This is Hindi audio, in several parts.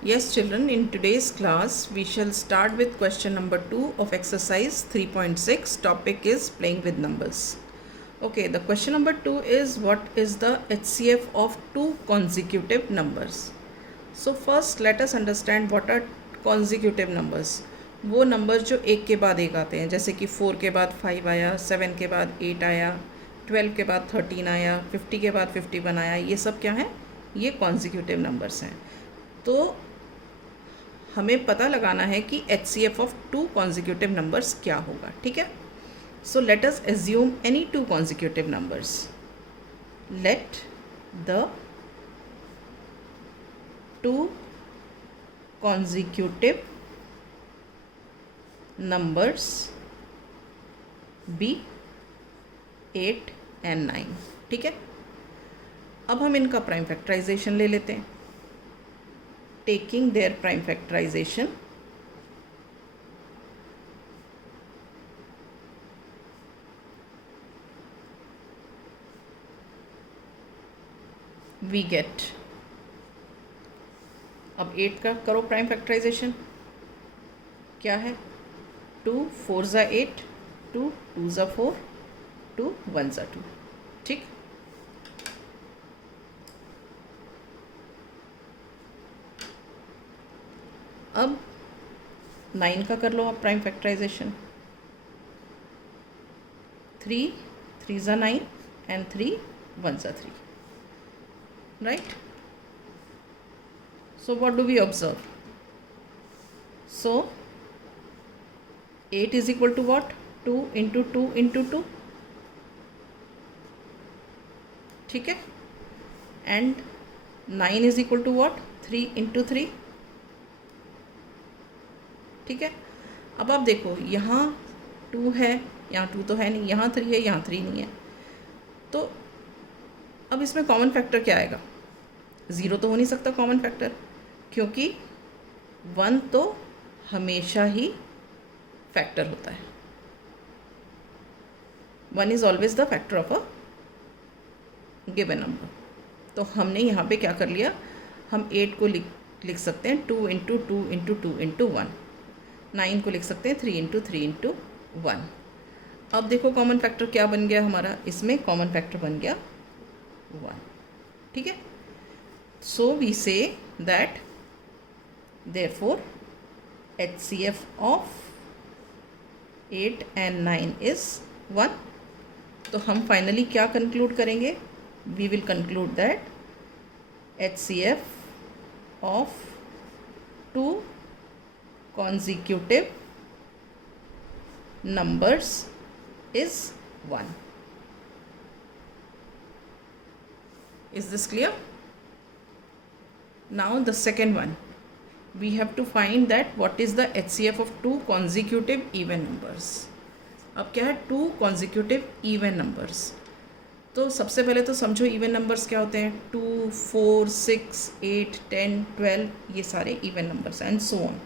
Yes, children, in today's class, we shall start with question number 2 of exercise 3.6. Topic is playing with numbers. Okay, the question number 2 is what is the HCF of two consecutive numbers? So first, let us understand what are consecutive numbers. वो नंबर्स जो एक के बाद एक आते हैं, जैसे कि 4 के बाद 5 आया, 7 के बाद 8 आया, 12 के बाद 13 आया, 50 के बाद 51 आया, ये सब क्या हैं? ये कॉन्जिक्यूटिव नंबर्स हैं. तो हमें पता लगाना है कि HCF of two consecutive numbers क्या होगा. ठीक है. So let us assume any two consecutive numbers. Late the to consecutive numbers be 8 and 9. ठीक है. अब हम इनका प्राइम फैक्टराइजेशन ले लेते हैं. Taking their prime factorisation, we get, अब 8 का करो प्राइम फैक्टराइजेशन, क्या है? 2 4 ज़ा 8, 2 2 ज़ा 4, 2 1 ज़ा 2. ठीक. अब 9 का कर लो आप प्राइम फैक्टराइजेशन. 3 3 ज़ा 9 एंड 3 1 ज़ा 3. Right. So what do we observe? So 8 is equal to what? 2 into 2 into 2. ठीक है. And 9 is equal to what? 3 into 3. ठीक है. अब आप देखो, यहाँ 2 है, यहाँ 2 तो है नहीं, यहाँ 3 है, यहाँ 3 नहीं है. तो अब इसमें कॉमन फैक्टर क्या आएगा? 0 तो हो नहीं सकता कॉमन फैक्टर, क्योंकि 1 तो हमेशा ही फैक्टर होता है. 1 is always the factor of a given number. तो हमने यहाँ पे क्या कर लिया, हम 8 को लिख सकते हैं 2 इंटू 2 इंटू 2 इंटू 1. 9 को लिख सकते हैं 3 इंटू 3 इंटू 1. अब देखो कॉमन फैक्टर क्या बन गया हमारा, इसमें कॉमन फैक्टर बन गया 1. ठीक है. So we say that therefore HCF of 8 and 9 is 1. तो हम फाइनली क्या कंक्लूड करेंगे? We will conclude that HCF of two consecutive numbers is 1. Is this clear? Now the second one, we have to find that what is the HCF of two consecutive even numbers. अब क्या है? Two consecutive even numbers. तो सबसे पहले तो समझो इवन नंबर्स क्या होते हैं. 2 4 6 8 10 12, ये सारे even numbers and so on.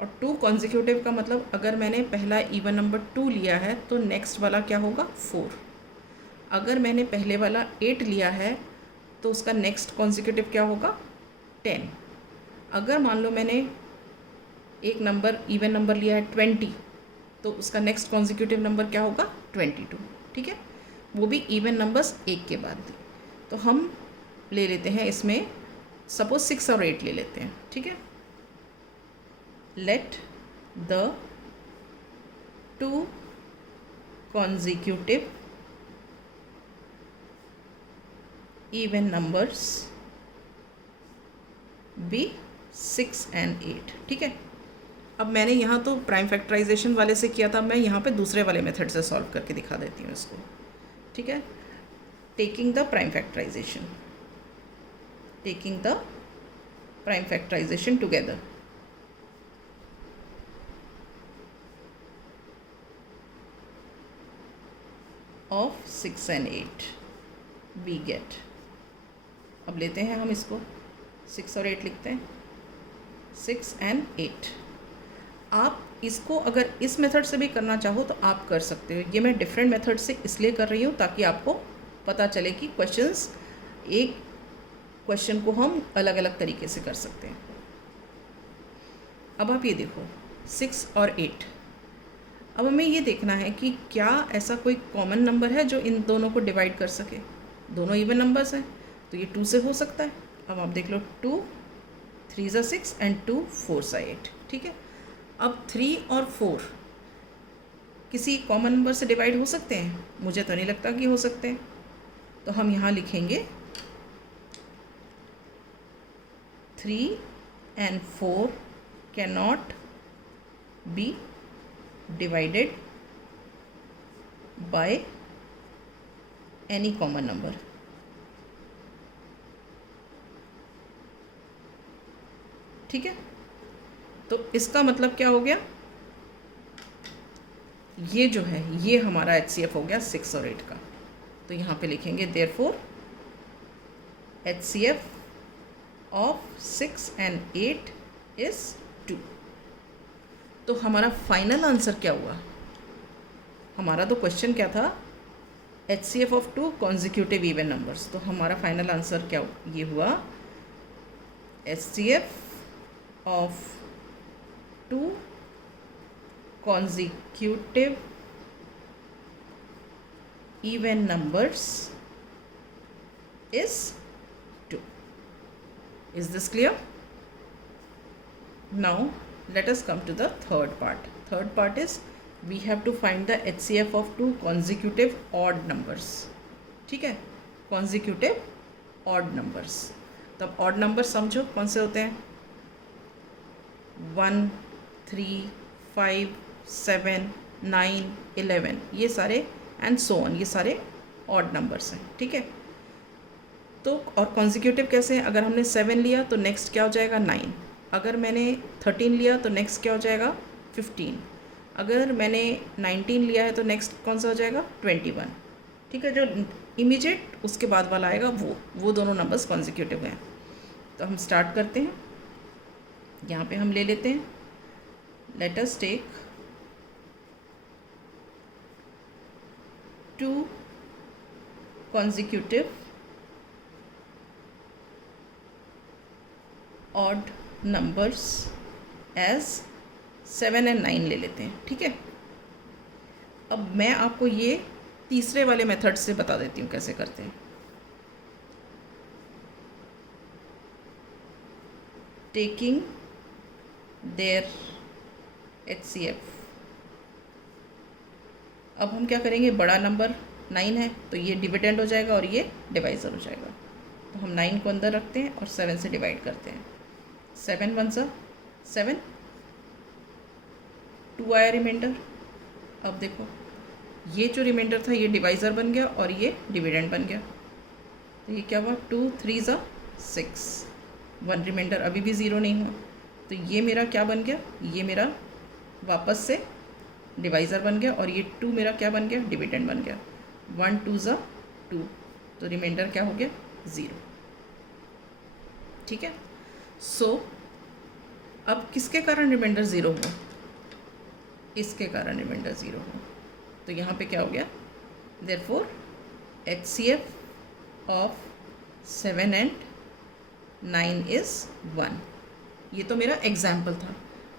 और टू consecutive का मतलब अगर मैंने पहला इवन नंबर 2 लिया है तो नेक्स्ट वाला क्या होगा? 4. अगर मैंने पहले वाला 8 लिया है तो उसका नेक्स्ट consecutive क्या होगा? 10. अगर मान लो मैंने एक नंबर इवन नंबर लिया है 20, तो उसका नेक्स्ट कॉन्जिक्यूटिव नंबर क्या होगा? 22. ठीक है. वो भी इवन नंबर्स एक के बाद दी. तो हम ले लेते हैं इसमें सपोज 6 और 8 ले लेते हैं. ठीक है. Let the two consecutive even numbers be 6 and 8. ठीक है. अब मैंने यहाँ तो प्राइम फैक्टराइजेशन वाले से किया था, मैं यहाँ पे दूसरे वाले मेथड से सॉल्व करके दिखा देती हूँ इसको. ठीक है. Taking the prime factorization, taking the prime factorization together. Of 6 and 8 we get. अब लेते हैं हम इसको, 6 और 8 लिखते हैं. 6 and 8. आप इसको अगर इस मेथड से भी करना चाहो तो आप कर सकते हो. ये मैं डिफरेंट मेथड से इसलिए कर रही हूँ ताकि आपको पता चले कि क्वेश्चंस एक क्वेश्चन को हम अलग अलग तरीके से कर सकते हैं. अब आप ये देखो 6 और 8, अब हमें ये देखना है कि क्या ऐसा कोई कॉमन नंबर है जो इन दोनों को डिवाइड कर सके। दोनों इवन नंबर्स हैं तो ये 2 से हो सकता है। अब आप देख लो 2 3 ज़ा 6 एंड 2 4 ज़ा 8, ठीक है। अब 3 और 4 किसी कॉमन नंबर से डिवाइड हो सकते हैं? मुझे तो नहीं लगता कि हो सकते हैं। तो हम यहाँ लिखेंगे 3 and 4 cannot be divided by any common number। ठीक है, तो इसका मतलब क्या हो गया, ये जो है ये हमारा HCF हो गया 6 और 8 का। तो यहाँ पे लिखेंगे therefore HCF of 6 and 8 is 2। तो हमारा फाइनल आंसर क्या हुआ? हमारा तो क्वेश्चन क्या था, HCF of 2 consecutive even numbers. तो हमारा फाइनल आंसर क्या ये हुआ, HCF of 2 consecutive even numbers is 2। Is this clear? Now let us come to the third part. Third part is we have to find the HCF of 2 consecutive odd numbers। ठीक है, consecutive odd numbers। तब odd numbers समझो कौन से होते हैं, 1 3 5 7 9 11, ये सारे एंड सो ऑन, ये सारे ऑड नंबर्स हैं। ठीक है, तो और कॉन्जिक्यूटिव कैसे हैं, अगर हमने 7 लिया तो नेक्स्ट क्या हो जाएगा 9, अगर मैंने 13 लिया तो नेक्स्ट क्या हो जाएगा 15, अगर मैंने 19 लिया है तो नेक्स्ट कौन सा हो जाएगा 21। ठीक है, जो इमीडिएट उसके बाद वाला आएगा वो दोनों नंबर्स कॉन्जिक्यूटिव हैं। तो हम स्टार्ट करते हैं, यहाँ पे हम ले लेते हैं, let us take 2 consecutive odd numbers as 7 and 9 ले लेते हैं। ठीक है, अब मैं आपको ये तीसरे वाले मेथड से बता देती हूँ कैसे करते हैं। टेकिंग देयर HCF, अब हम क्या करेंगे, बड़ा नंबर 9 है तो ये डिविडेंड हो जाएगा और ये डिवाइज़र हो जाएगा। तो हम 9 को अंदर रखते हैं और 7 से डिवाइड करते हैं। 7 1 सा 7, 2 आया रिमाइंडर। अब देखो ये जो रिमाइंडर था ये डिवाइज़र बन गया और ये डिविडेंड बन गया। तो ये क्या हुआ, 2 3 सा 6, 1 रिमाइंडर अभी भी 0 नहीं हुआ। तो ये मेरा क्या बन गया, ये मेरा वापस से डिवाइज़र बन गया और ये 2 मेरा क्या बन गया, डिविडेंड बन गया। 1 2 सा 2, तो रिमाइंडर क्या हो गया 0। ठीक है, सो अब किसके कारण रिमाइंडर 0 हो, इसके कारण रिमाइंडर 0 हो। तो यहाँ पे क्या हो गया, therefore HCF of 7 and 9 is 1। ये तो मेरा एग्जाम्पल था,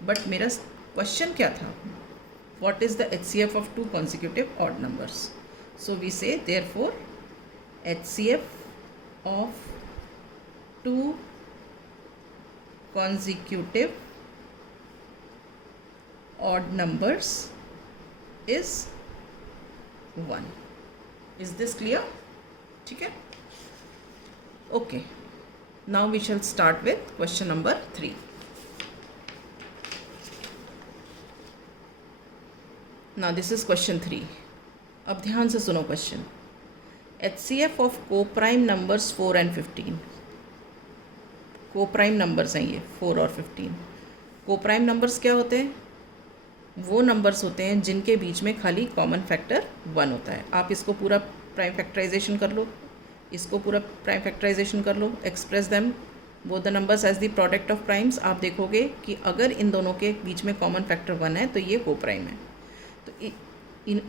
बट मेरा क्वेश्चन क्या था, what is the HCF of 2 consecutive odd numbers? So we say therefore HCF of 2 consecutive odd numbers is 1। Is this clear? ठीक है, okay, now we shall start with question number 3। Now this is question 3। अब ध्यान से सुनो क्वेश्चन। HCF ऑफ को प्राइम नंबर्स 4 and 15, को प्राइम नंबर्स हैं ये 4 और 15। को प्राइम नंबर्स क्या होते हैं, वो नंबर्स होते हैं जिनके बीच में खाली कॉमन फैक्टर 1 होता है। आप इसको पूरा प्राइम फैक्टराइजेशन कर लो, इसको पूरा प्राइम फैक्टराइजेशन कर लो, express them both the numbers as the product of primes. आप देखोगे कि अगर इन दोनों के बीच में कॉमन फैक्टर 1 है तो ये को प्राइम है। तो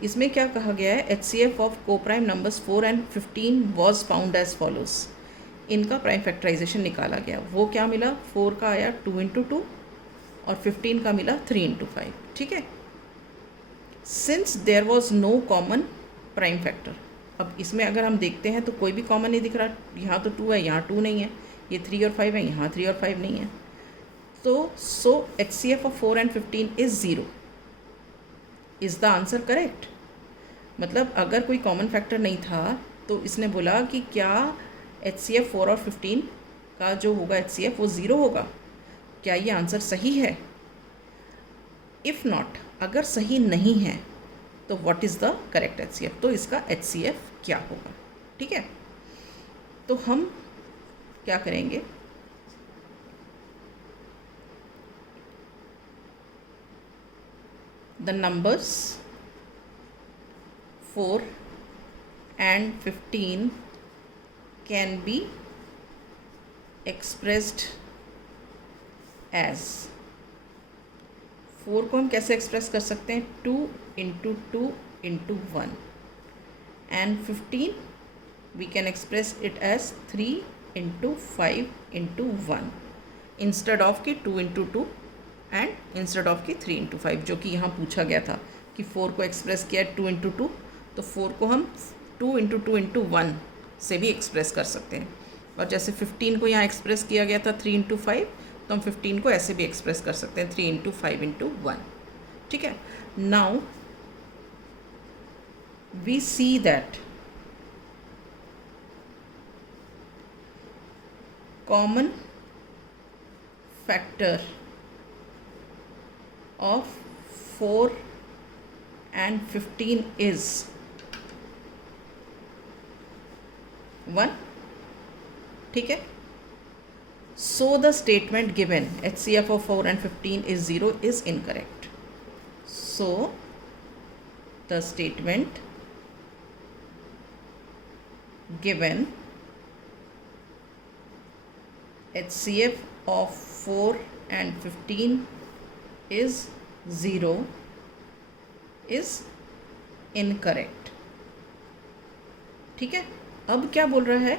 इसमें क्या कहा गया है, HCF ऑफ को prime numbers 4 and 15 was found as follows. इनका प्राइम फैक्टराइजेशन निकाला गया, वो क्या मिला, 4 का आया 2 × 2 और 15 का मिला 3 इंटू 5, ठीक है। Since there was no common prime factor, अब इसमें अगर हम देखते हैं तो कोई भी कॉमन नहीं दिख रहा, यहाँ तो 2 है, यहाँ 2 नहीं है, ये 3 और 5 है, यहाँ 3 और 5 नहीं है, तो सो HCF of 4 and 15 is 0। Is the answer correct? मतलब अगर कोई कॉमन फैक्टर नहीं था तो इसने बोला कि क्या HCF 4 और 15 का जो होगा HCF वो 0 होगा, क्या ये आंसर सही है? इफ़ नॉट, अगर सही नहीं है तो what is the correct HCF, तो इसका HCF क्या होगा, ठीक है। तो हम क्या करेंगे, the numbers 4 and 15 can be expressed as, 4 को हम कैसे एक्सप्रेस कर सकते हैं, 2 into 2 into 1, and 15 we can express it as 3 into 5 into 1, instead of की 2 इंटू 2 एंड इंस्टेड ऑफ की 3 इंटू 5, जो कि यहाँ पूछा गया था कि 4 को एक्सप्रेस किया है 2 इंटू 2, तो 4 को हम 2 इंटू 2 इंटू 1 से भी एक्सप्रेस कर सकते हैं। और जैसे 15 को यहाँ एक्सप्रेस किया गया था 3 इंटू 5, तो हम 15 को ऐसे भी एक्सप्रेस कर सकते हैं 3 इंटू 5 इंटू 1, ठीक है। Now we see that common factor of 4 and 15 is 1, ठीक है। So the statement given HCF of 4 and 15 is 0 is incorrect. So the statement given HCF of 4 and 15 is 0 is incorrect, ठीक है। अब क्या बोल रहा है,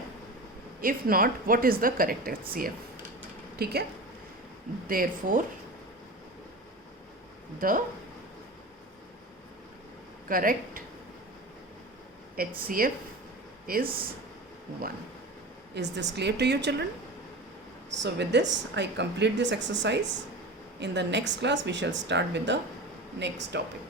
if not what is the correct HCF, ठीक है। Therefore the correct HCF is 1. Is this clear to you, children? So with this I complete this exercise. In the next class we shall start with the next topic.